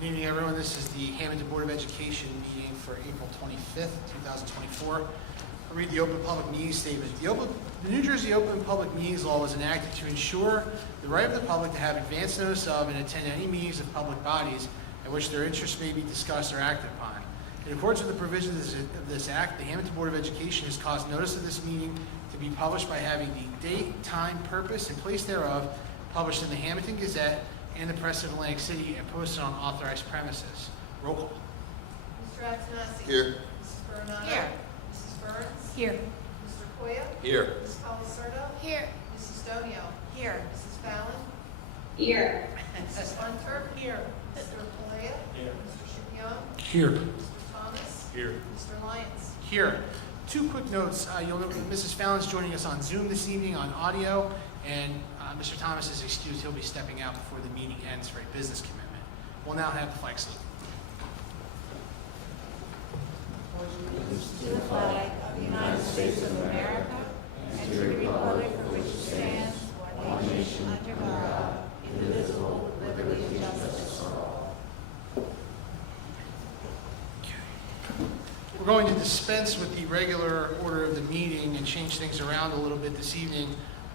Good evening, everyone. This is the Hammonton Board of Education meeting for April 25th, 2024. I'll read the Open Public Meeting Statement. The New Jersey Open Public Meetings Law was enacted to ensure the right of the public to have advance notice of and attend any meetings of public bodies at which their interests may be discussed or acted upon. In accordance with the provisions of this Act, the Hammonton Board of Education has caused notice of this meeting to be published by having the date, time, purpose, and place thereof published in the Hammonton Gazette and the Press of Atlantic City and posted on authorized premises. Roll call. Mr. Antonassi. Here. Mrs. Bernardo. Here. Mrs. Burns. Here. Mr. Koya. Here. Ms. Colasurdo. Here. Mrs. Donio. Here. Mrs. Fallon. Here. Mrs. Hunter. Here. Mr. Palea. Here. Mr. Chipion. Here. Mr. Thomas. Here. Mr. Lyons. Here. Two quick notes. You'll note that Mrs. Fallon's joining us on Zoom this evening on audio, and Mr. Thomas is excused. He'll be stepping out before the meeting ends for a business commitment. We'll now have the flag salute. To the flag of the United States of America and to the republic for which it stands, one nation under God, indivisible, with liberty and justice for all. We're going to dispense with the regular order of the meeting and change things around a little bit this evening.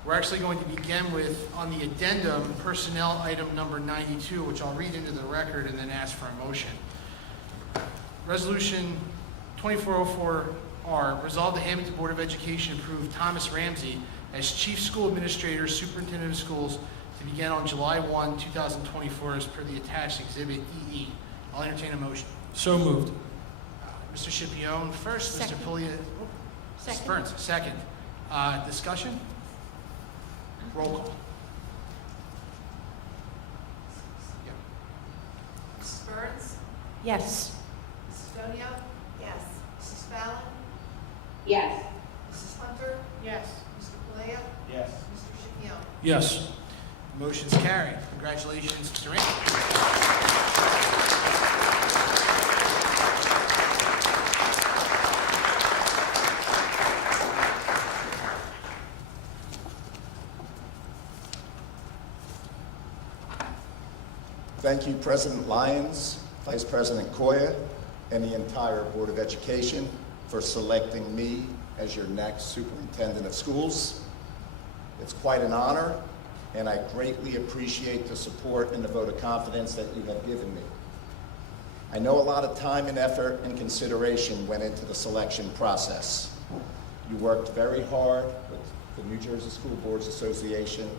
We're actually going to begin with, on the addendum, personnel item number 92, which I'll read into the record and then ask for a motion. Resolution 2404R, resolve the Hammonton Board of Education approve Thomas Ramsey as Chief School Administrator, Superintendent of Schools, to begin on July 1, 2024, as per the attached Exhibit EE. I'll entertain a motion. So moved. Mr. Chipion first, Second. Mr. Puglia, Second. Burns, second. Discussion? Roll call. Yep. Mrs. Burns. Yes. Mrs. Donio. Yes. Mrs. Fallon. Yes. Mrs. Hunter. Yes. Mr. Palea. Yes. Mr. Chipion. Yes. Motion's carried. Congratulations, Mr. Ramsey. Thank you, President Lyons, Vice President Koya, and the entire Board of Education for selecting me as your next Superintendent of Schools. It's quite an honor, and I greatly appreciate the support and the vote of confidence that you have given me. I know a lot of time and effort and consideration went into the selection process. You worked very hard with the New Jersey School Boards Association.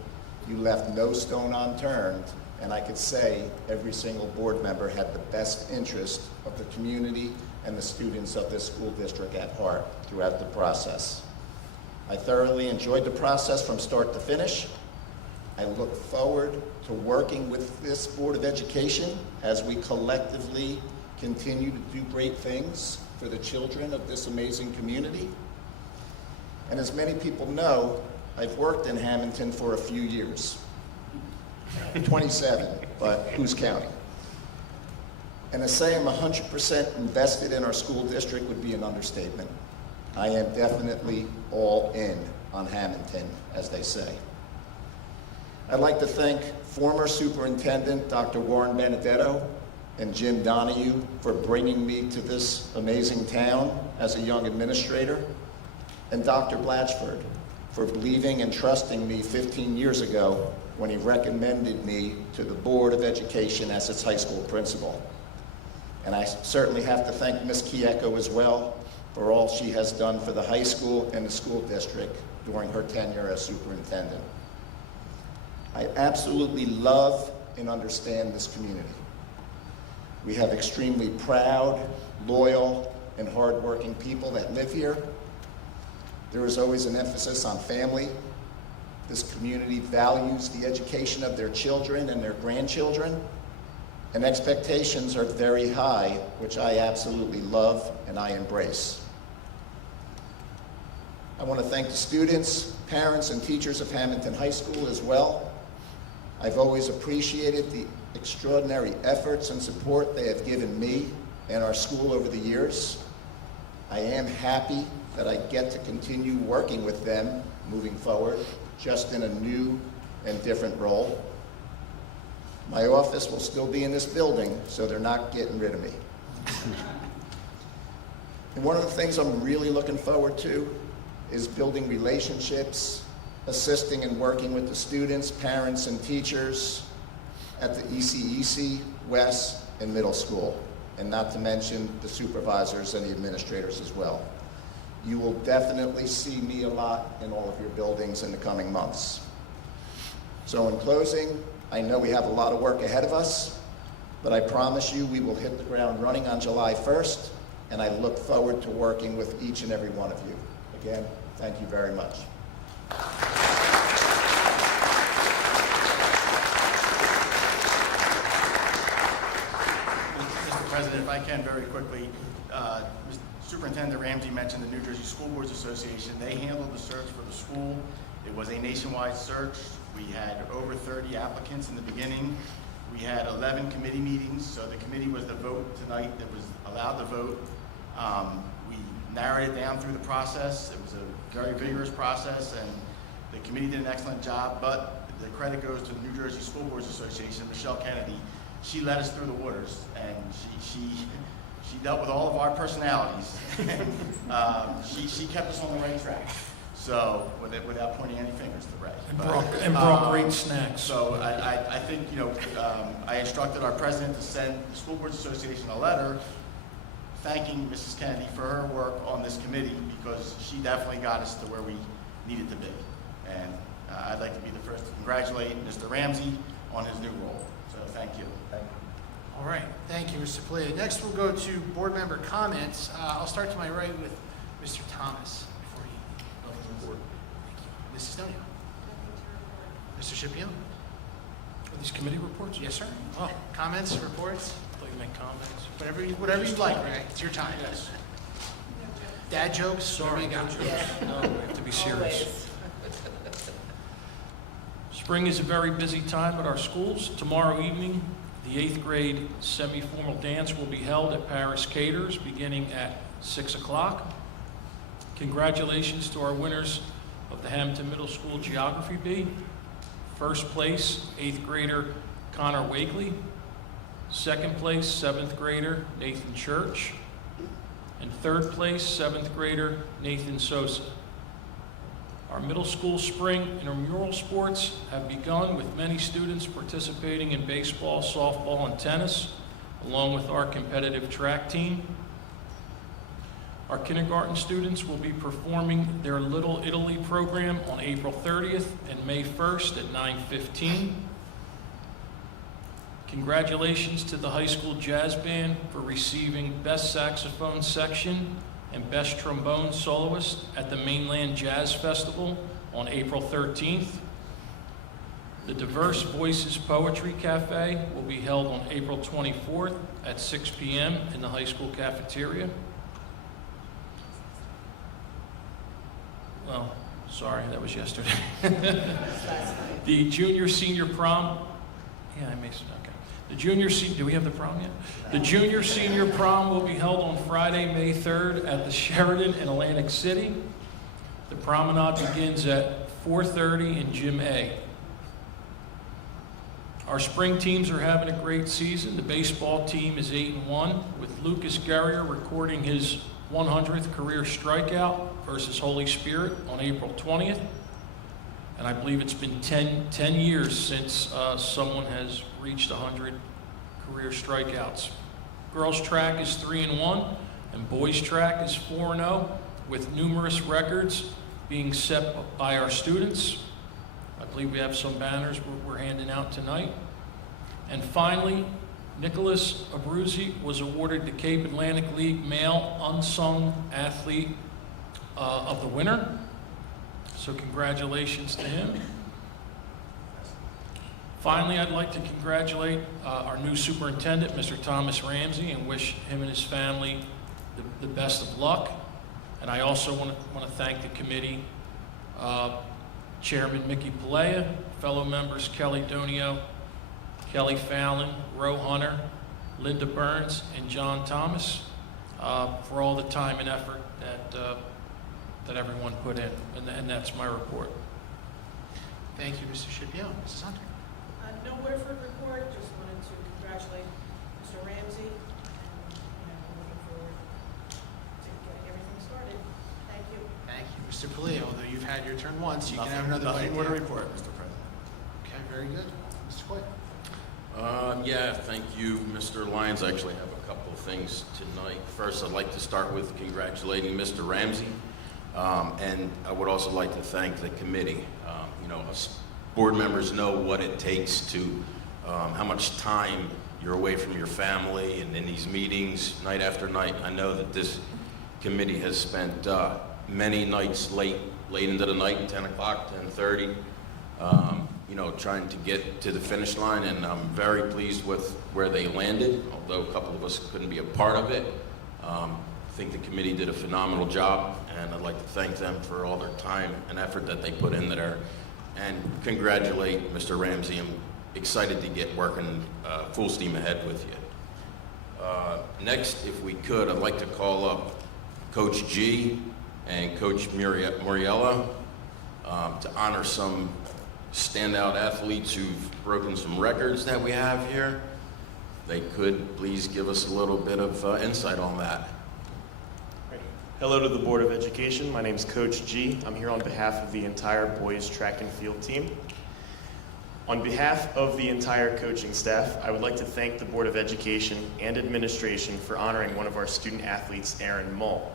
You left no stone unturned, and I could say every single board member had the best interest of the community and the students of this school district at heart throughout the process. I thoroughly enjoyed the process from start to finish. I look forward to working with this Board of Education as we collectively continue to do great things for the children of this amazing community. And as many people know, I've worked in Hammonton for a few years. 27, but who's counting? And to say I'm 100% invested in our school district would be an understatement. I am definitely all in on Hammonton, as they say. I'd like to thank former Superintendent Dr. Warren Benedetto and Jim Donahue for bringing me to this amazing town as a young administrator, and Dr. Blatchford for believing and trusting me 15 years ago when he recommended me to the Board of Education as its high school principal. And I certainly have to thank Ms. Kieko as well for all she has done for the high school and the school district during her tenure as superintendent. I absolutely love and understand this community. We have extremely proud, loyal, and hardworking people that live here. There is always an emphasis on family. This community values the education of their children and their grandchildren, and expectations are very high, which I absolutely love and I embrace. I want to thank the students, parents, and teachers of Hammonton High School as well. I've always appreciated the extraordinary efforts and support they have given me and our school over the years. I am happy that I get to continue working with them moving forward, just in a new and different role. My office will still be in this building, so they're not getting rid of me. And one of the things I'm really looking forward to is building relationships, assisting and working with the students, parents, and teachers at the ECEC, West, and middle school, and not to mention the supervisors and the administrators as well. You will definitely see me a lot in all of your buildings in the coming months. So in closing, I know we have a lot of work ahead of us, but I promise you we will hit the ground running on July 1st, and I look forward to working with each and every one of you. Again, thank you very much. Mr. President, if I can very quickly, Superintendent Ramsey mentioned the New Jersey School Boards Association. They handled the search for the school. It was a nationwide search. We had over 30 applicants in the beginning. We had 11 committee meetings, so the committee was the vote tonight that was allowed to vote. We narrowed it down through the process. It was a very vigorous process, and the committee did an excellent job, but the credit goes to the New Jersey School Boards Association, Michelle Kennedy. She led us through the waters, and she dealt with all of our personalities. She kept us on the right track. So, without pointing any fingers to Ray. And brought great snacks. So I think, I instructed our president to send the School Boards Association a letter thanking Mrs. Kennedy for her work on this committee, because she definitely got us to where we needed to be. And I'd like to be the first to congratulate Mr. Ramsey on his new role. So thank you. All right, thank you, Mr. Palea. Next, we'll go to board member comments. I'll start to my right with Mr. Thomas before he goes to the board. Thank you. Mrs. Stonio. Mr. Shipio? Are these committee reports? Yes, sir. Oh, comments, reports, I'd like to make comments. whatever you like, Ray. It's your time. Yes. Dad jokes? Sorry, whatever you got. no, we have to be serious. Spring is a very busy time at our schools. Tomorrow evening, the 8th grade semi-formal dance will be held at Paris Caters beginning at 6 o'clock. Congratulations to our winners of the Hammonton Middle School Geography Bee. First place, 8th grader Connor Wakely. Second place, 7th grader Nathan Church. And third place, 7th grader Nathan Sosa. Our middle school spring intramural sports have begun, with many students participating in baseball, softball, and tennis, along with our competitive track team. Our kindergarten students will be performing their Little Italy program on April 30th and May 1st at 9:15. Congratulations to the high school jazz band for receiving Best Saxophone Section and Best Trombone Soloist at the Mainland Jazz Festival on April 13th. The Diverse Voices Poetry Cafe will be held on April 24th at 6 p.m. in the high school cafeteria. Well, sorry, that was yesterday. The junior senior prom, yeah, I missed it, okay. The junior senior, do we have the prom yet? The junior senior prom will be held on Friday, May 3rd at the Sheridan in Atlantic City. The promenade begins at 4:30 in Gym A. Our spring teams are having a great season. The baseball team is 8-1, with Lucas Guerrier recording his 100th career strikeout versus Holy Spirit on April 20th. And I believe it's been 10 years since someone has reached 100 career strikeouts. Girls track is 3-1, and boys track is 4-0, with numerous records being set by our students. I believe we have some banners we're handing out tonight. And finally, Nicholas Abruzzi was awarded the Cape Atlantic League Male Unsung Athlete of the Winter. So congratulations to him. Finally, I'd like to congratulate our new superintendent, Mr. Thomas Ramsey, and wish him and his family the best of luck. And I also want to thank the committee, Chairman Mickey Palea, fellow members Kelly Donio, Kelly Fallon, Roe Hunter, Linda Burns, and John Thomas for all the time and effort that everyone put in. And that's my report. Thank you, Mr. Shipio. Mrs. Hunter? No Woodford report, just wanted to congratulate Mr. Ramsey, and we're looking forward to getting everything started. Thank you. Thank you. Mr. Palio, although you've had your turn once, you can have another bite. Nothing more to there. report, Mr. President. Okay, very good. Mr. Coy? Yeah, thank you, Mr. Lyons. I actually have a couple of things tonight. First, I'd like to start with congratulating Mr. Ramsey, and I would also like to thank the committee. You know, us board members know what it takes to, how much time you're away from your family and in these meetings night after night. I know that this committee has spent many nights late into the night, 10 o'clock, 10:30, you know, trying to get to the finish line, and I'm very pleased with where they landed, although a couple of us couldn't be a part of it. I think the committee did a phenomenal job, and I'd like to thank them for all their time and effort that they put into there, and congratulate Mr. Ramsey. I'm excited to get working full steam ahead with you. Next, if we could, I'd like to call up Coach G and Coach Muriella to honor some standout athletes who've broken some records that we have here. They could please give us a little bit of insight on that. Hello to the Board of Education. My name is Coach G. I'm here on behalf of the entire boys track and field team. On behalf of the entire coaching staff, I would like to thank the Board of Education and administration for honoring one of our student athletes, Aaron Mull.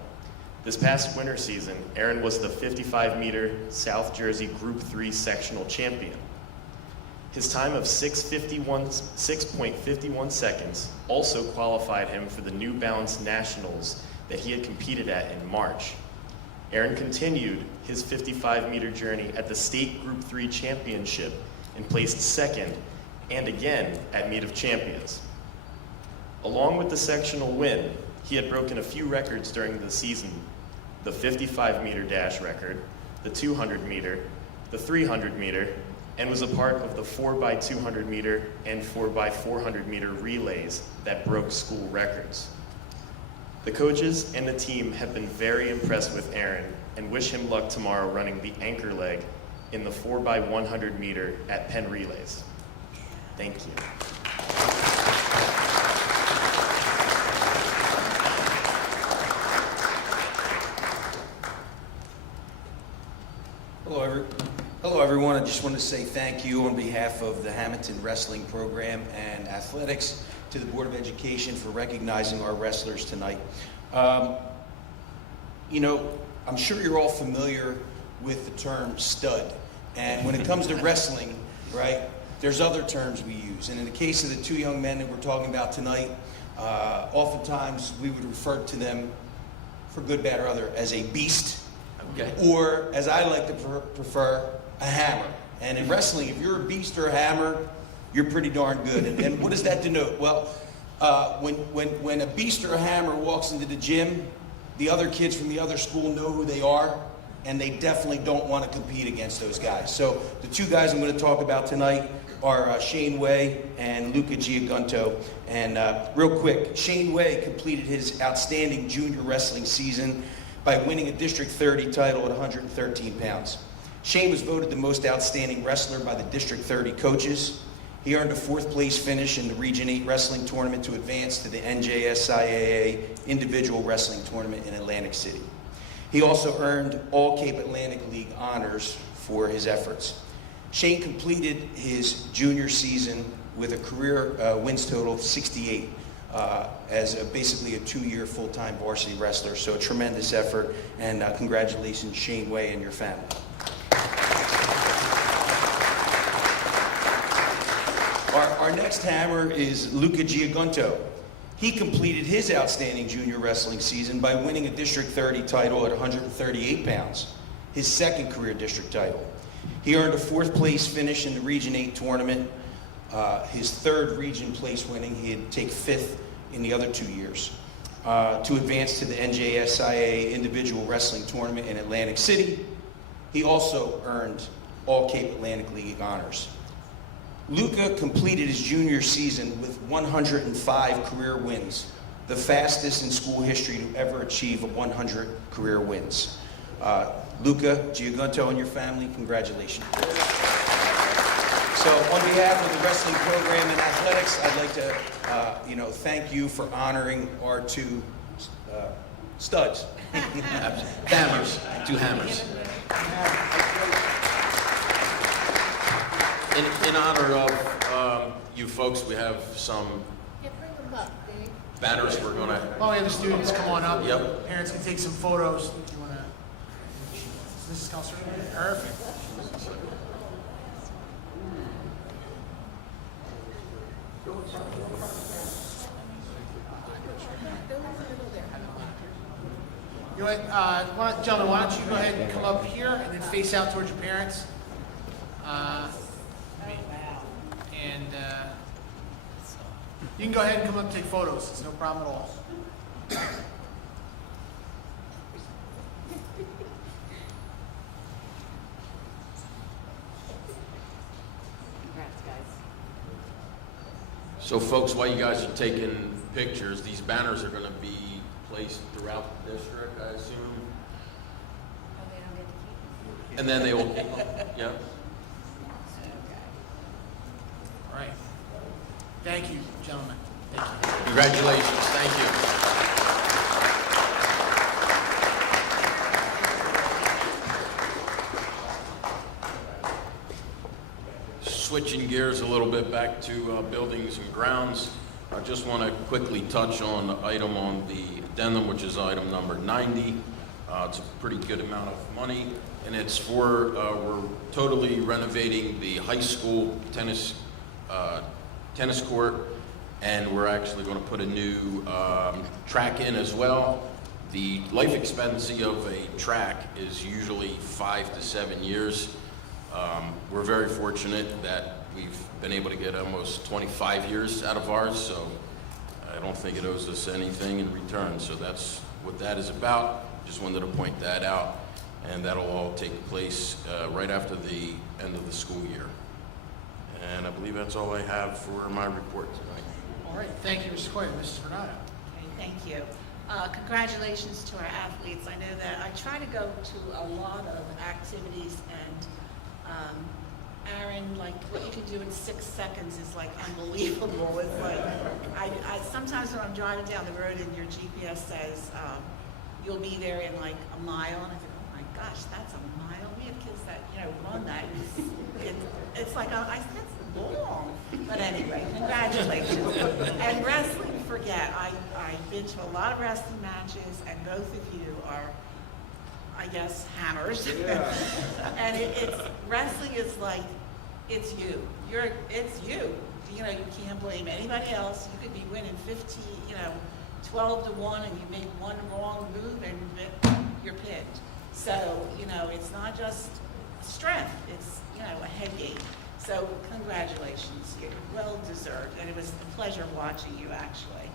This past winter season, Aaron was the 55-meter South Jersey Group 3 sectional champion. His time of 6.51 seconds also qualified him for the New Balance Nationals that he had competed at in March. Aaron continued his 55-meter journey at the State Group 3 Championship and placed second, and again at Meet of Champions. Along with the sectional win, he had broken a few records during the season: the 55-meter dash record, the 200-meter, the 300-meter, and was a part of the 4x200-meter and 4x400-meter relays that broke school records. The coaches and the team have been very impressed with Aaron and wish him luck tomorrow running the anchor leg in the 4x100-meter at Penn Relays. Thank you. Hello, everyone. I just want to say thank you on behalf of the Hammonton Wrestling Program and Athletics to the Board of Education for recognizing our wrestlers tonight. You know, I'm sure you're all familiar with the term stud. And when it comes to wrestling, right, there's other terms we use. And in the case of the two young men that we're talking about tonight, oftentimes we would refer to them, for good, bad, or other, as a beast. Okay. Or, as I like to prefer, a hammer. And in wrestling, if you're a beast or a hammer, you're pretty darn good. And what does that denote? Well, when a beast or a hammer walks into the gym, the other kids from the other school know who they are, and they definitely don't want to compete against those guys. So the two guys I'm going to talk about tonight are Shane Way and Luca Giagunto. And real quick, Shane Way completed his outstanding junior wrestling season by winning a District 30 title at 113 pounds. Shane was voted the most outstanding wrestler by the District 30 coaches. He earned a 4th place finish in the Region 8 wrestling tournament to advance to the NJSIAA individual wrestling tournament in Atlantic City. He also earned all Cape Atlantic League honors for his efforts. Shane completed his junior season with a career wins total of 68 as basically a 2-year full-time varsity wrestler. So a tremendous effort, and congratulations, Shane Way, and your family. Our next hammer is Luca Giagunto. He completed his outstanding junior wrestling season by winning a District 30 title at 138 pounds, his 2nd career district title. He earned a 4th place finish in the Region 8 tournament, his 3rd region place winning. He'd take 5th in the other 2 years to advance to the NJSIAA individual wrestling tournament in Atlantic City. He also earned all Cape Atlantic League honors. Luca completed his junior season with 105 career wins, the fastest in school history to ever achieve 100 career wins. Luca Giagunto and your family, congratulations. So on behalf of the wrestling program and athletics, I'd like to, thank you for honoring our two studs. Hammers, 2 hammers. In honor of you folks, we have some banners we're gonna, While we have the students come on up. Yep. Parents can take some photos if you wanna. Mrs. Counselor, perfect. You know what, gentlemen, why don't you go ahead and come up here and then face out towards your parents? And you can go ahead and come up and take photos. It's no problem at all. Congrats, guys. so folks, while you guys are taking pictures, these banners are gonna be placed throughout the district, I assume? Oh, they don't get to keep them. And then they will, yeah. All right. Thank you, gentlemen. Thank you. Congratulations, thank you. Switching gears a little bit back to buildings and grounds, I just want to quickly touch on the item on the addendum, which is item number 90. It's a pretty good amount of money, and it's for, we're totally renovating the high school tennis court, and we're actually going to put a new track in as well. The life expectancy of a track is usually 5 to 7 years. We're very fortunate that we've been able to get almost 25 years out of ours, so I don't think it owes us anything in return. So that's what that is about. Just wanted to point that out, and that'll all take place right after the end of the school year. And I believe that's all I have for my report tonight. All right. Thank you, Mr. Coyle. Mrs. Bernardo. Okay, thank you. Congratulations to our athletes. I know that I try to go to a lot of activities, and Aaron, like what you can do in 6 seconds is like unbelievable. It's like I sometimes when I'm driving down the road and your GPS says you'll be there in like a mile, and I think, oh my gosh, that's a mile. We have kids that run that. It's like that's long. But anyway, congratulations. And wrestling, forget. I've been to a lot of wrestling matches, and both of you are, I guess, hammers. Yeah. And it's wrestling is like, it's you. It's you. You can't blame anybody else. You could be winning 12 to 1, and you make one wrong move and you're pinned. So, it's not just strength, it's, a head game. So congratulations, you're well deserved, and it was a pleasure watching you actually.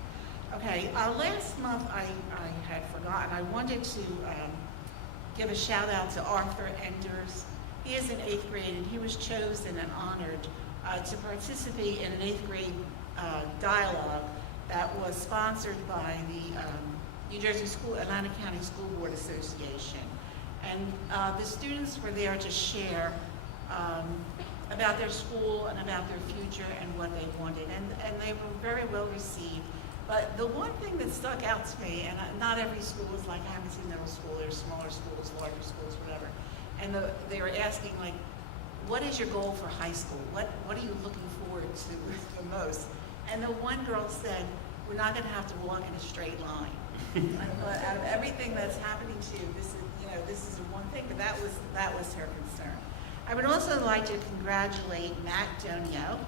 Okay, last month I had forgotten, I wanted to give a shout out to Arthur Enders. He is in 8th grade, and he was chosen and honored to participate in an 8th grade dialogue that was sponsored by the New Jersey Atlantic County School Board Association. And the students were there to share about their school and about their future and what they wanted. And they were very well received. But the one thing that stuck out to me, and not every school is like Hammonton Middle School, there's smaller schools, larger schools, whatever. And they were asking, like, what is your goal for high school? What are you looking forward to the most? And the one girl said, we're not going to have to walk in a straight line. I thought, out of everything that's happening to you, this is the one thing, but that was her concern. I would also like to congratulate Matt Donio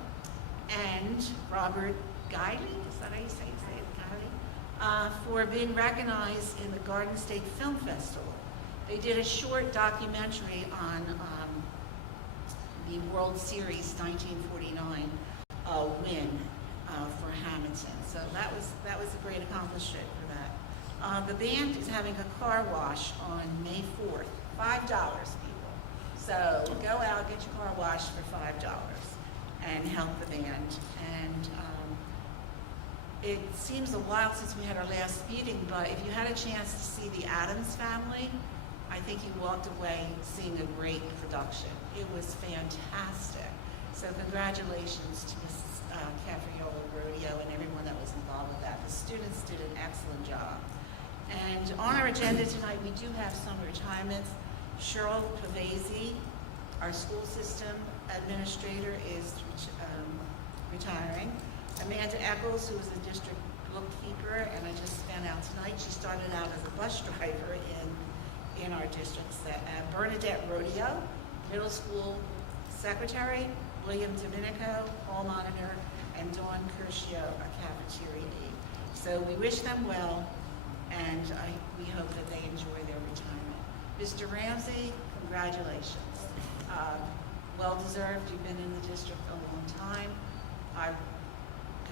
and Robert Guiley, is that how you say it, for being recognized in the Garden State Film Festival. They did a short documentary on the World Series 1949 win for Hammonton. So that was a great accomplishment for that. The band is having a car wash on May 4th, $5, people. So go out, get your car washed for $5 and help the band. And it seems a while since we had our last meeting, but if you had a chance to see the Addams Family, I think you walked away seeing a great production. It was fantastic. So congratulations to Mrs. Capriola Rodeo and everyone that was involved with that. The students did an excellent job. And on our agenda tonight, we do have some retirements. Cheryl Pavese, our school system administrator, is retiring. Amanda Eccles, who was the district bookkeeper, and I just found out tonight, she started out as a bus driver in our districts. Bernadette Rodeo, middle school secretary, William Domenico, hall monitor, and Dawn Curcio, a cafeteria aide. So we wish them well, and we hope that they enjoy their retirement. Mr. Ramsey, congratulations. Well-deserved. You've been in the district a long time. I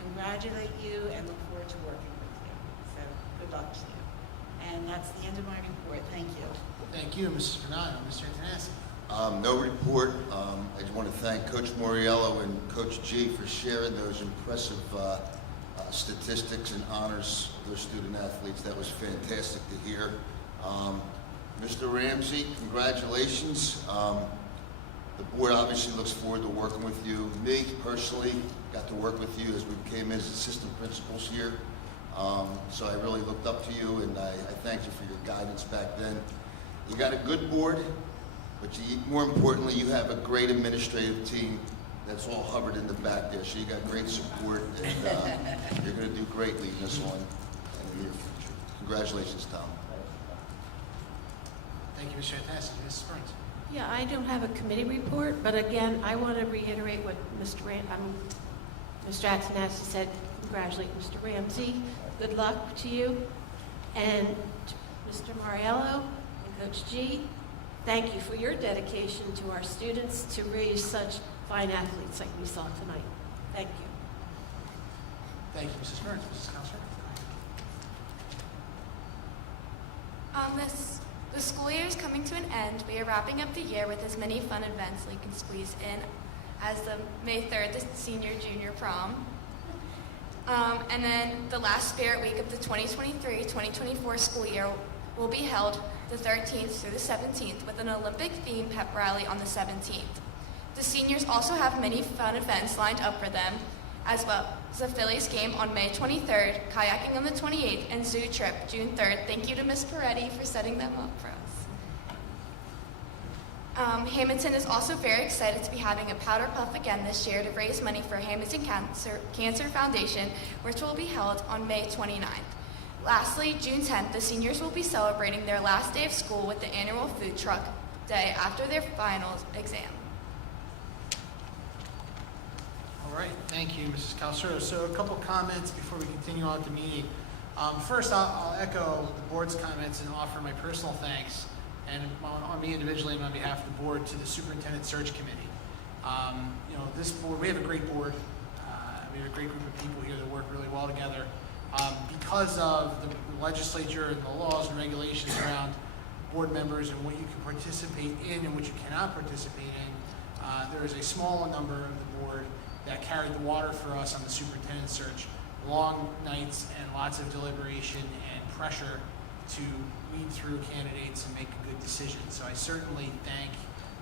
congratulate you and look forward to working with you. So good luck to you. And that's the end of my report. Thank you. Thank you, Mrs. Granado. Mr. Antonassi. No report. I just want to thank Coach Moriello and Coach G for sharing those impressive statistics and honors of those student athletes. That was fantastic to hear. Mr. Ramsey, congratulations. The board obviously looks forward to working with you. Me, personally, got to work with you as we came in as assistant principals here. So I really looked up to you, and I thank you for your guidance back then. You got a good board, but more importantly, you have a great administrative team that's all hovered in the back there. So you got great support, and you're going to do great leading us on in the near future. Congratulations, Tom. Thank you, Mr. Antonassi. Mrs. Springs. Yeah, I don't have a committee report, but again, I want to reiterate what Mr. Atanassi said. Congratulate Mr. Ramsey. Good luck to you. And Mr. Moriello and Coach G, thank you for your dedication to our students to raise such fine athletes like we saw tonight. Thank you. Thank you, Mrs. Burns. Mrs. Counselor. The school year is coming to an end. We are wrapping up the year with as many fun events we can squeeze in as the May 3rd, the senior-junior prom. And then the last spirit week of the 2023-2024 school year will be held the 13th through the 17th with an Olympic-themed pep rally on the 17th. The seniors also have many fun events lined up for them, as well as a Phillies game on May 23rd, kayaking on the 28th, and zoo trip June 3rd. Thank you to Ms. Peretti for setting them up for us. Hammonton is also very excited to be having a powder puff again this year to raise money for Hammonton Cancer Foundation, which will be held on May 29th. Lastly, June 10th, the seniors will be celebrating their last day of school with the annual food truck day after their final exam. All right, thank you, Mrs. Calcero. So a couple comments before we continue on with the meeting. First, I'll echo the board's comments and offer my personal thanks, and on me individually and on behalf of the board, to the Superintendent Search Committee. This board, we have a great board. We have a great group of people here that work really well together. Because of the legislature and the laws and regulations around board members and what you can participate in and what you cannot participate in, there is a small number of the board that carried the water for us on the superintendent search. Long nights and lots of deliberation and pressure to weed through candidates and make a good decision. So I certainly thank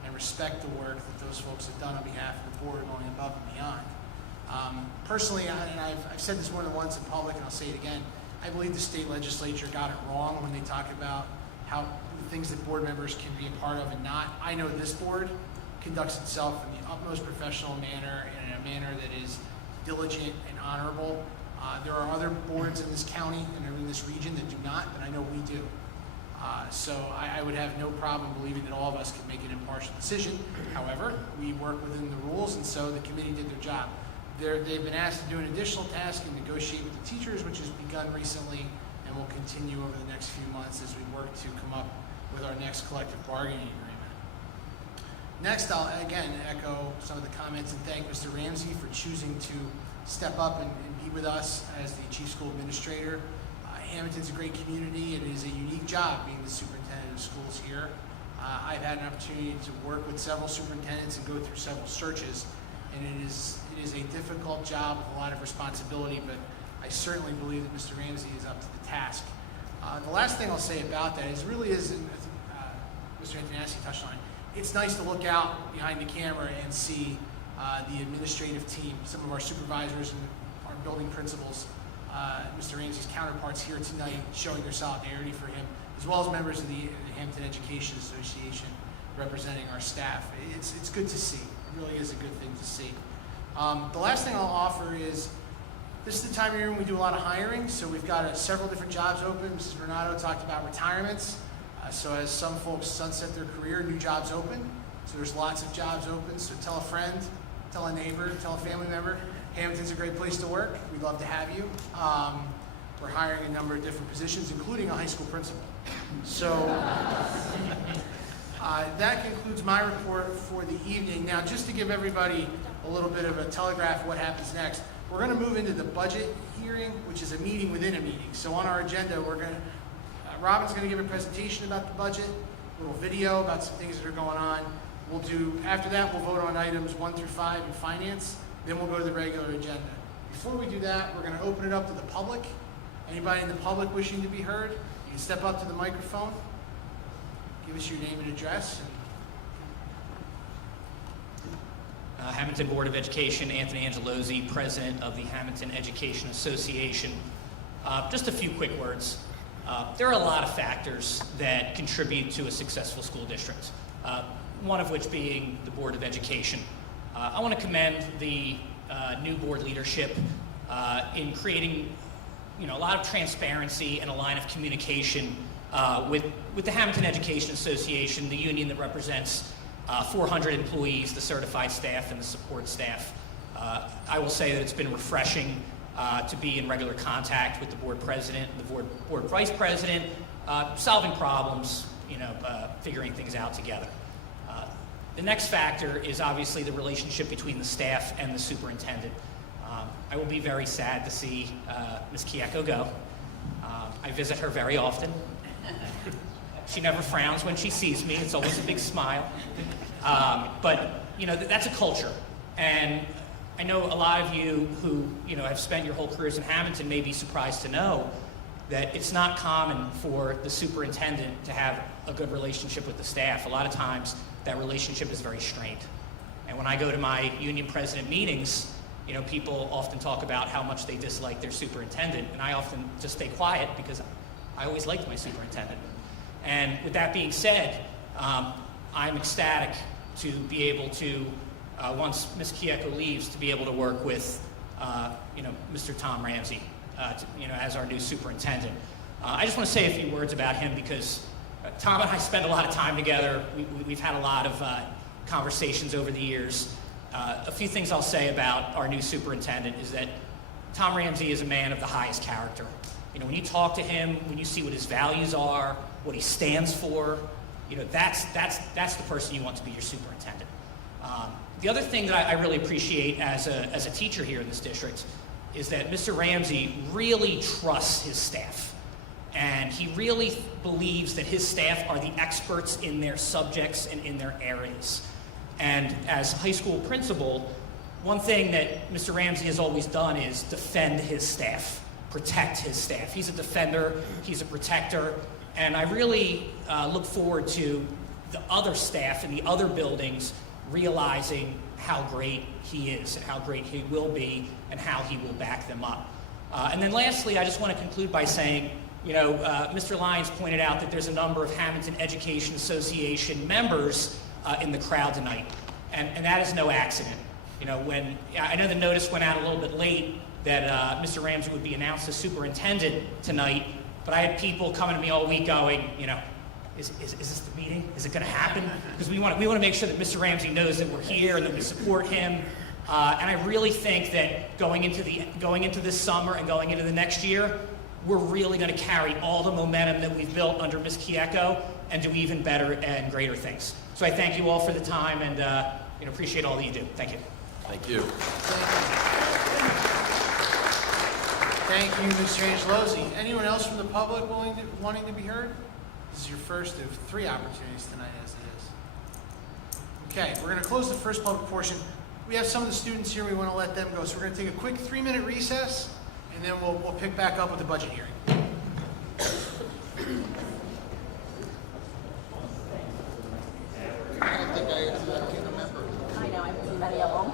and respect the work that those folks have done on behalf of the board, going above and beyond. Personally, and I've said this more than once in public, and I'll say it again, I believe the state legislature got it wrong when they talk about how the things that board members can be a part of and not. I know this board conducts itself in the utmost professional manner and in a manner that is diligent and honorable. There are other boards in this county and in this region that do not, but I know we do. So I would have no problem believing that all of us can make an impartial decision. However, we work within the rules, and so the committee did their job. They've been asked to do an additional task and negotiate with the teachers, which has begun recently and will continue over the next few months as we work to come up with our next collective bargaining agreement. Next, I'll again echo some of the comments and thank Mr. Ramsey for choosing to step up and be with us as the Chief School Administrator. Hammonton's a great community. It is a unique job being the superintendent of schools here. I've had an opportunity to work with several superintendents and go through several searches, and it is a difficult job with a lot of responsibility, but I certainly believe that Mr. Ramsey is up to the task. The last thing I'll say about that is really is, Mr. Antonassi touched on it, it's nice to look out behind the camera and see the administrative team, some of our supervisors and our building principals, Mr. Ramsey's counterparts here tonight, showing their solidarity for him, as well as members of the Hammonton Education Association representing our staff. It's good to see. It really is a good thing to see. The last thing I'll offer is, this is the time of year when we do a lot of hiring, so we've got several different jobs open. Mrs. Renato talked about retirements. So as some folks sunset their career, new jobs open. So there's lots of jobs open, so tell a friend, tell a neighbor, tell a family member. Hammonton's a great place to work. We'd love to have you. We're hiring a number of different positions, including a high school principal. So that concludes my report for the evening. Now, just to give everybody a little bit of a telegraph of what happens next, we're going to move into the budget hearing, which is a meeting within a meeting. So on our agenda, Robin's going to give a presentation about the budget, a little video about some things that are going on. After that, we'll vote on items 1 through 5 in finance. Then we'll go to the regular agenda. Before we do that, we're going to open it up to the public. Anybody in the public wishing to be heard, you can step up to the microphone, give us your name and address. Hammonton Board of Education, Anthony Angelozzi, President of the Hammonton Education Association. Just a few quick words. There are a lot of factors that contribute to a successful school district, one of which being the Board of Education. I want to commend the new board leadership in creating a lot of transparency and a line of communication with the Hammonton Education Association, the union that represents 400 employees, the certified staff, and the support staff. I will say that it's been refreshing to be in regular contact with the board president, the board vice president, solving problems, figuring things out together. The next factor is obviously the relationship between the staff and the superintendent. I will be very sad to see Ms. Kieko go. I visit her very often. She never frowns when she sees me. It's always a big smile. But that's a culture. And I know a lot of you who have spent your whole careers in Hammonton may be surprised to know that it's not common for the superintendent to have a good relationship with the staff. A lot of times that relationship is very strained. And when I go to my union president meetings, people often talk about how much they dislike their superintendent, and I often just stay quiet because I always liked my superintendent. And with that being said, I'm ecstatic to be able to, once Ms. Kieko leaves, to be able to work with, Mr. Tom Ramsey, as our new superintendent. I just want to say a few words about him because Tom and I spend a lot of time together. We've had a lot of conversations over the years. A few things I'll say about our new superintendent is that Tom Ramsey is a man of the highest character. When you talk to him, when you see what his values are, what he stands for, that's the person you want to be your superintendent. The other thing that I really appreciate as a teacher here in this district is that Mr. Ramsey really trusts his staff. And he really believes that his staff are the experts in their subjects and in their areas. And as high school principal, one thing that Mr. Ramsey has always done is defend his staff, protect his staff. He's a defender, he's a protector, and I really look forward to the other staff in the other buildings realizing how great he is and how great he will be and how he will back them up. And then lastly, I just want to conclude by saying, Mr. Lyons pointed out that there's a number of Hammonton Education Association members in the crowd tonight, and that is no accident. When I know the notice went out a little bit late that Mr. Ramsey would be announced as superintendent tonight, but I had people coming to me all week going, is this the meeting? Is it going to happen? Because we want to make sure that Mr. Ramsey knows that we're here and that we support him. And I really think that going into this summer and going into the next year, we're really going to carry all the momentum that we've built under Ms. Kieko and do even better and greater things. So I thank you all for the time and appreciate all that you do. Thank you. Thank you. Thank you, Mr. Angelozzi. Anyone else from the public wanting to be heard? This is your first of 3 opportunities tonight, as it is. Okay, we're going to close the first public portion. We have some of the students here. We want to let them go. So we're going to take a quick 3-minute recess, and then we'll pick back up with the budget hearing. I don't think I can't remember. I know, I've seen many of them.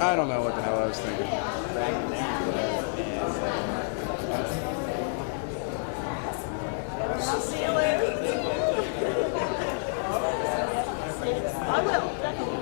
I don't know what the hell I was thinking. I'll see you later. I will, definitely.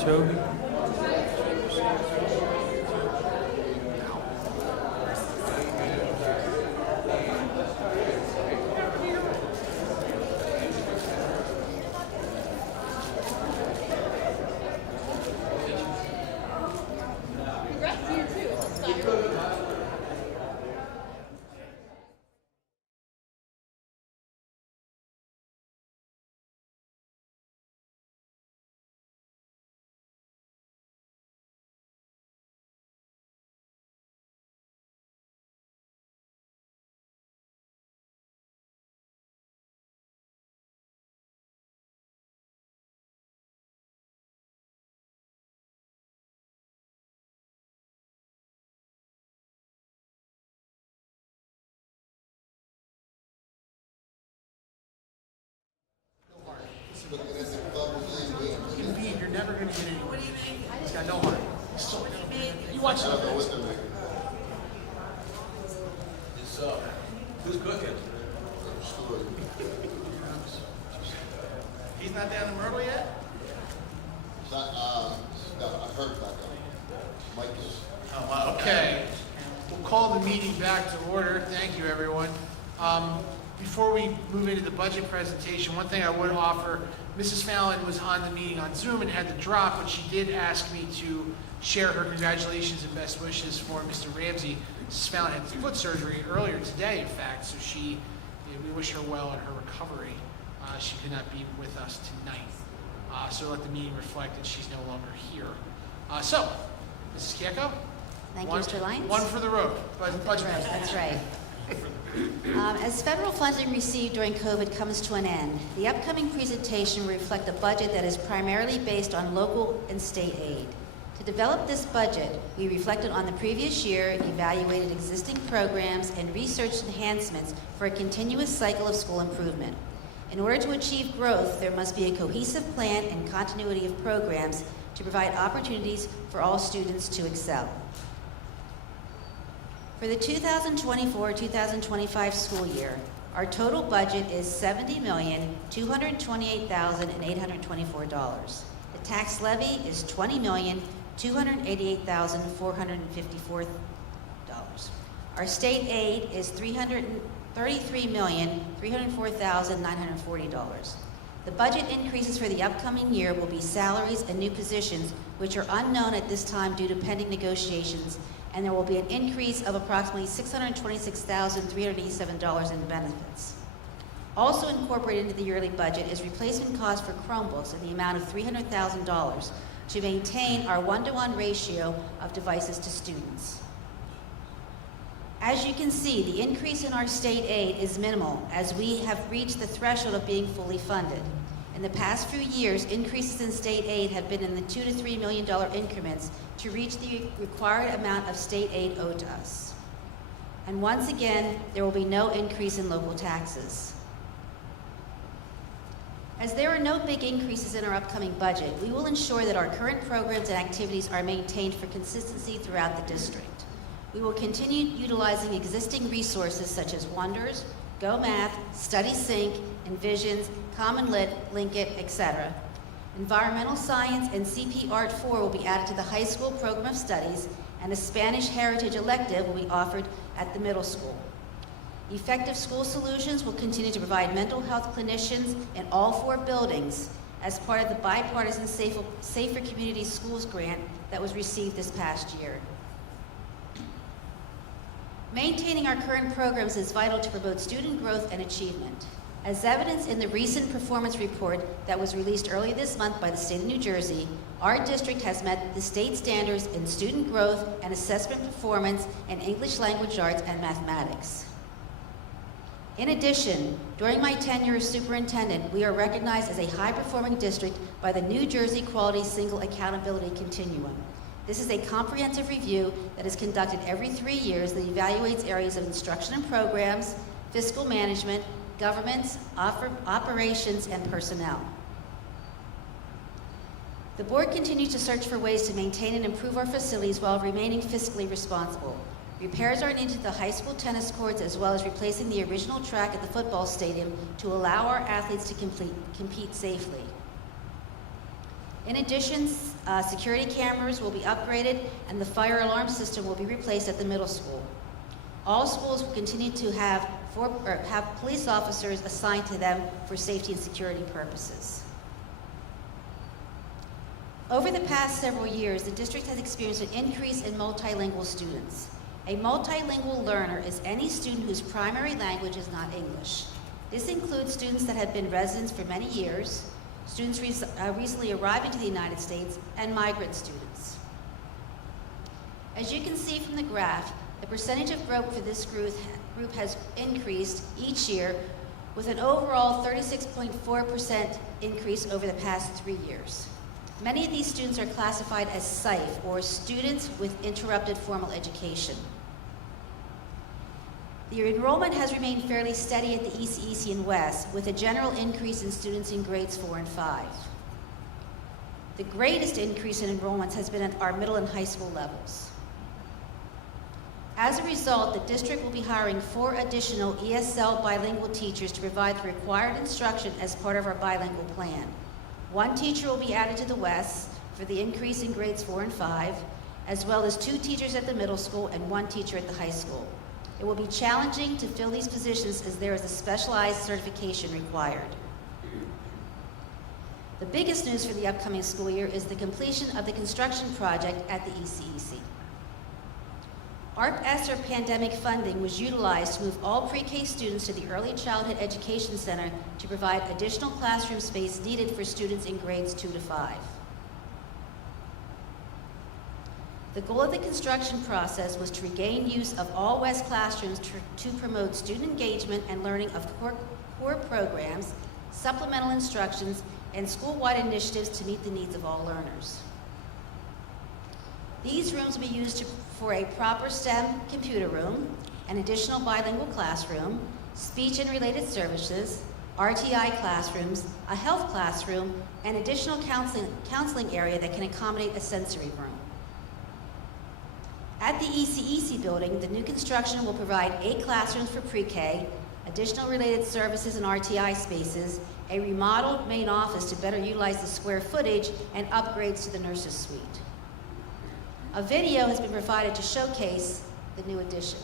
Toby? Convene, you're never gonna get any. What do you mean? He's got no heart. You watch it. I don't know what to make. It's Who's cooking? He's not down in Myrtle yet? No, I heard about that. Mike is. Oh, wow, Okay, we'll call the meeting back to order. Thank you, everyone. Before we move into the budget presentation, one thing I would offer, Mrs. Fallon was on the meeting on Zoom and had to drop, but she did ask me to share her congratulations and best wishes for Mr. Ramsey. Mrs. Fallon had foot surgery earlier today, in fact, so we wish her well in her recovery. She could not be with us tonight. So let the meeting reflect that she's no longer here. So, Mrs. Kieko? Thank you, Mr. Lyons. One for the road. Budget That's right. As federal funding received during COVID comes to an end, the upcoming presentation will reflect a budget that is primarily based on local and state aid. To develop this budget, we reflected on the previous year, evaluated existing programs, and researched enhancements for a continuous cycle of school improvement. In order to achieve growth, there must be a cohesive plan and continuity of programs to provide opportunities for all students to excel. For the 2024-2025 school year, our total budget is $70,228,824. The tax levy is $20,288,454. Our state aid is $333,304,940. The budget increases for the upcoming year will be salaries and new positions, which are unknown at this time due to pending negotiations, and there will be an increase of approximately $626,387 in benefits. Also incorporated into the yearly budget is replacement cost for Chromebooks in the amount of $300,000 to maintain our 1-to-1 ratio of devices to students. As you can see, the increase in our state aid is minimal as we have reached the threshold of being fully funded. In the past few years, increases in state aid have been in the $2 to $3 million increments to reach the required amount of state aid owed to us. And once again, there will be no increase in local taxes. As there are no big increases in our upcoming budget, we will ensure that our current programs and activities are maintained for consistency throughout the district. We will continue utilizing existing resources such as Wonders, Go Math, Study Sync, Envisions, Common Lit, Linkit, etc. Environmental Science and CP Art 4 will be added to the high school program of studies, and a Spanish Heritage elective will be offered at the middle school. Effective School Solutions will continue to provide mental health clinicians in all 4 buildings as part of the bipartisan Safer Community Schools grant that was received this past year. Maintaining our current programs is vital to promote student growth and achievement. As evidenced in the recent performance report that was released earlier this month by the state of New Jersey, our district has met the state standards in student growth and assessment performance in English language arts and mathematics. In addition, during my tenure as superintendent, we are recognized as a high-performing district by the New Jersey Quality Single Accountability Continuum. This is a comprehensive review that is conducted every 3 years that evaluates areas of instruction and programs, fiscal management, governance, operations, and personnel. The board continues to search for ways to maintain and improve our facilities while remaining fiscally responsible. Repairs are needed to the high school tennis courts as well as replacing the original track at the football stadium to allow our athletes to compete safely. In addition, security cameras will be upgraded and the fire alarm system will be replaced at the middle school. All schools will continue to have police officers assigned to them for safety and security purposes. Over the past several years, the district has experienced an increase in multilingual students. A multilingual learner is any student whose primary language is not English. This includes students that have been residents for many years, students recently arriving to the United States, and migrant students. As you can see from the graph, the percentage of growth for this group has increased each year with an overall 36.4% increase over the past 3 years. Many of these students are classified as SIFE, or Students with Interrupted Formal Education. The enrollment has remained fairly steady at the ECEC and West, with a general increase in students in grades 4 and 5. The greatest increase in enrollments has been at our middle and high school levels. As a result, the district will be hiring 4 additional ESL bilingual teachers to provide the required instruction as part of our bilingual plan. 1 teacher will be added to the West for the increase in grades 4 and 5, as well as 2 teachers at the middle school and 1 teacher at the high school. It will be challenging to fill these positions as there is a specialized certification required. The biggest news for the upcoming school year is the completion of the construction project at the ECEC. ARP-ESSER pandemic funding was utilized to move all pre-K students to the Early Childhood Education Center to provide additional classroom space needed for students in grades 2 to 5. The goal of the construction process was to regain use of all West classrooms to promote student engagement and learning of core programs, supplemental instructions, and school-wide initiatives to meet the needs of all learners. These rooms will be used for a proper STEM computer room, an additional bilingual classroom, speech and related services, RTI classrooms, a health classroom, and additional counseling area that can accommodate a sensory room. At the ECEC building, the new construction will provide 8 classrooms for pre-K, additional related services and RTI spaces, a remodeled main office to better utilize the square footage, and upgrades to the nurses' suite. A video has been provided to showcase the new addition.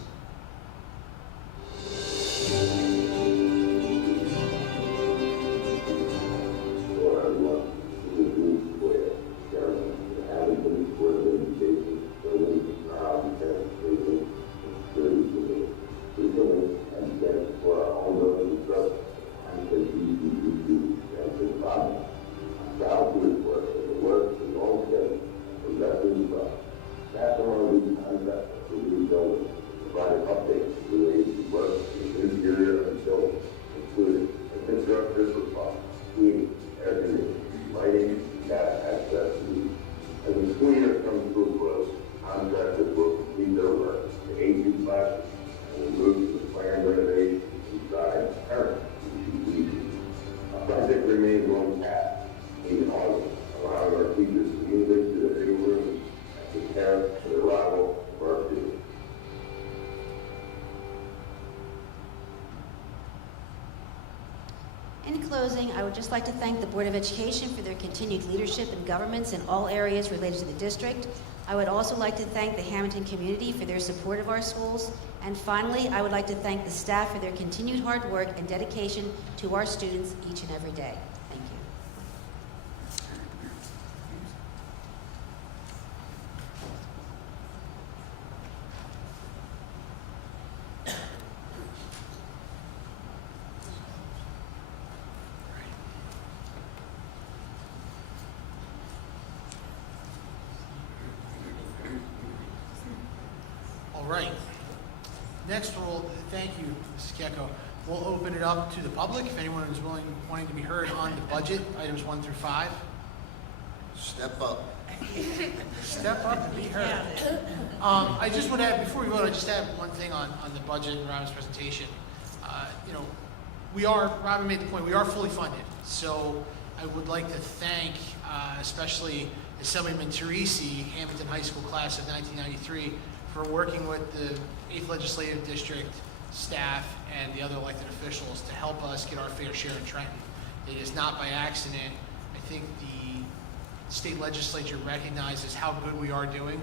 In closing, I would just like to thank the Board of Education for their continued leadership in governments in all areas related to the district. I would also like to thank the Hammonton community for their support of our schools. And finally, I would like to thank the staff for their continued hard work and dedication to our students each and every day. Thank you. All right. Next, thank you, Mrs. Keko. We'll open it up to the public if anyone is wanting to be heard on the budget, items 1 through 5. Step up. Step up and be heard. I just want to add, before we vote, I just add one thing on the budget and Robin's presentation. Robin made the point, we are fully funded. So I would like to thank, especially Assemblyman Teresi, Hammonton High School class of 1993, for working with the 8th Legislative District staff and the other elected officials to help us get our fair share in Trenton. It is not by accident. I think the state legislature recognizes how good we are doing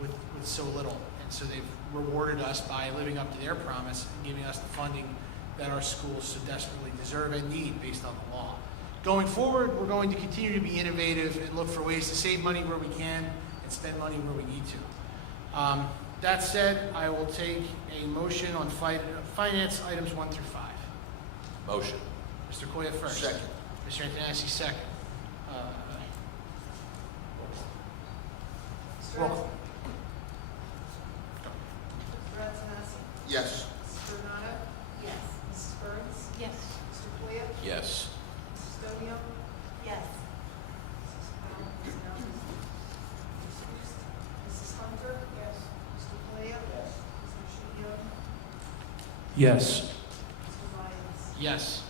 with so little. And so they've rewarded us by living up to their promise and giving us the funding that our schools so desperately deserve and need based on the law. Going forward, we're going to continue to be innovative and look for ways to save money where we can and spend money where we need to. That said, I will take a motion on finance items 1 through 5. Motion. Mr. Koya first. Second. Mr. Antonassi second. Roll call. Mr. Antonassi? Yes. Mrs. Bernado? Yes. Mrs. Burns? Yes. Mr. Koya? Yes. Mrs. Stonio? Yes. Mrs. Hunter? Yes. Mr. Poleo? Yes. Mr. Trujillo? Yes. Mr. Lyons? Yes.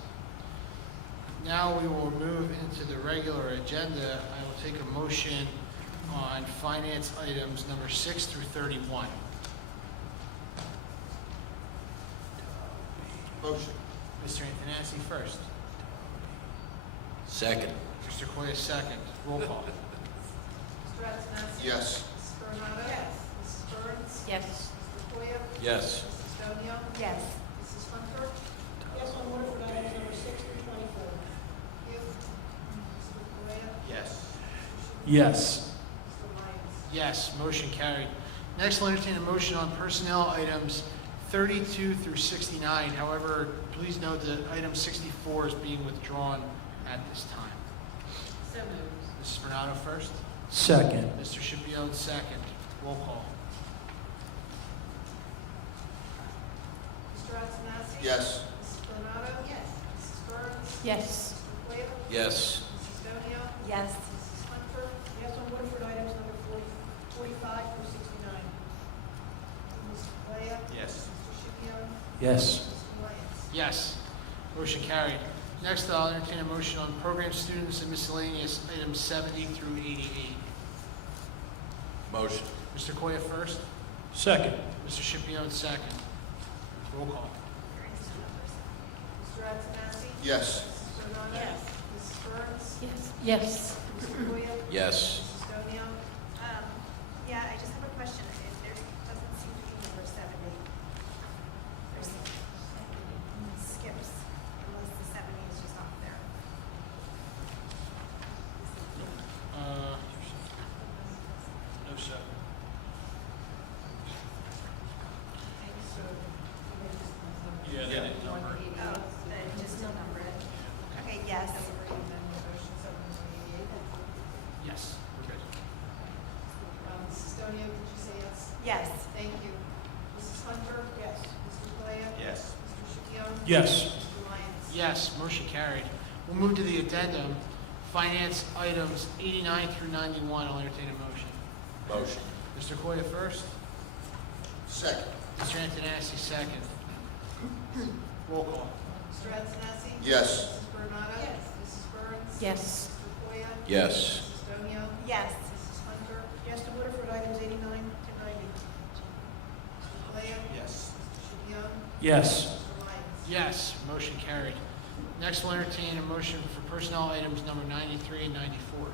Now we will move into the regular agenda. I will take a motion on finance items number 6 through 31. Motion. Mr. Antonassi first. Second. Mr. Koya second. Roll call. Mr. Antonassi? Yes. Mrs. Coronado? Yes. Mrs. Burns? Yes. Mr. Koya? Yes. Mrs. Stonio? Yes. Mrs. Hunter? Yes, on order for items number 6 through 24. You? Mr. Koya? Yes. Yes. Mr. Lyons? Yes, motion carried. Next, I'll entertain a motion on personnel items 32 through 69. However, please note that item 64 is being withdrawn at this time. So moved. Mrs. Bernardo first. Second. Mr. Scipione second. Roll call. Mr. Antonassi? Yes. Mrs. Coronado? Yes. Mrs. Burns? Yes. Mr. Koya? Yes. Mrs. Stonio? Yes. Mrs. Hunter? Yes, on order for items number 45 through 69. Mr. Koya? Yes. Mr. Scipione? Yes. Mr. Lyons? Yes, motion carried. Next, I'll entertain a motion on program students and miscellaneous items 70 through 88. Motion. Mr. Koya first. Second. Mr. Scipione second. Roll call. Mr. Antonassi? Yes. Mrs. Coronado? Yes. Mrs. Burns? Yes. Yes. Mr. Koya? Yes. Mrs. Stonio? Yeah, I just have a question. There doesn't seem to be number 70. There's skips, unless the 70 is just not there. No, sir. Yeah, they didn't number it. Oh, then just no number it. Okay, yes. Yes, we're good. Mrs. Stonio, did you say yes? Yes. Thank you. Mrs. Hunter? Yes. Mr. Koya? Yes. Mr. Scipione? Yes. Mr. Lyons? Yes, motion carried. We'll move to the addendum. Finance items 89 through 91. I'll entertain a motion. Motion. Mr. Koya first. Second. Mr. Antonassi second. Roll call. Mr. Antonassi? Yes. Mrs. Coronado? Yes. Mrs. Burns? Yes. Mr. Koya? Yes. Mrs. Stonio? Yes. Mrs. Hunter? Yes, to order for items 89 to 90. Mr. Koya? Yes. Mr. Scipione? Yes. Mr. Lyons? Yes, motion carried. Next, we'll entertain a motion for personnel items number 93 and 94.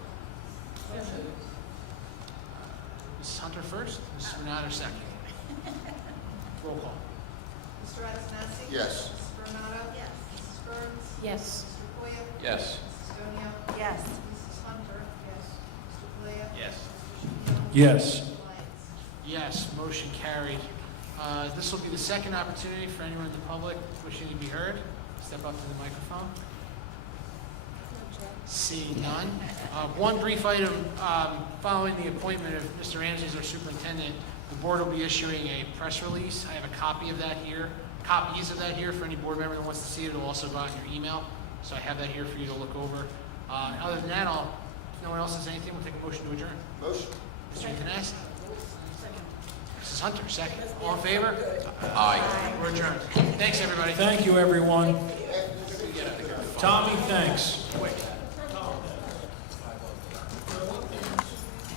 Mrs. Hunter first, Mrs. Renato second. Roll call. Mr. Antonassi? Yes. Mrs. Coronado? Yes. Mrs. Burns? Yes. Mr. Koya? Yes. Mrs. Stonio? Yes. Mrs. Hunter? Yes. Mr. Koya? Yes. Mr. Scipione? Yes. Mr. Lyons? Yes, motion carried. This will be the second opportunity for anyone in the public wishing to be heard. Step up to the microphone. Seeing none. One brief item, following the appointment of Mr. Ramsey as our superintendent, the board will be issuing a press release. I have a copy of that here, copies of that here for any board member that wants to see it. It'll also go out in your email. So I have that here for you to look over. Other than that, if no one else has anything, we'll take a motion to adjourn. Motion. Mr. Antonassi? Mrs. Hunter, second. All in favor? Aye. We're adjourned. Thanks, everybody. Thank you, everyone. Tommy, thanks.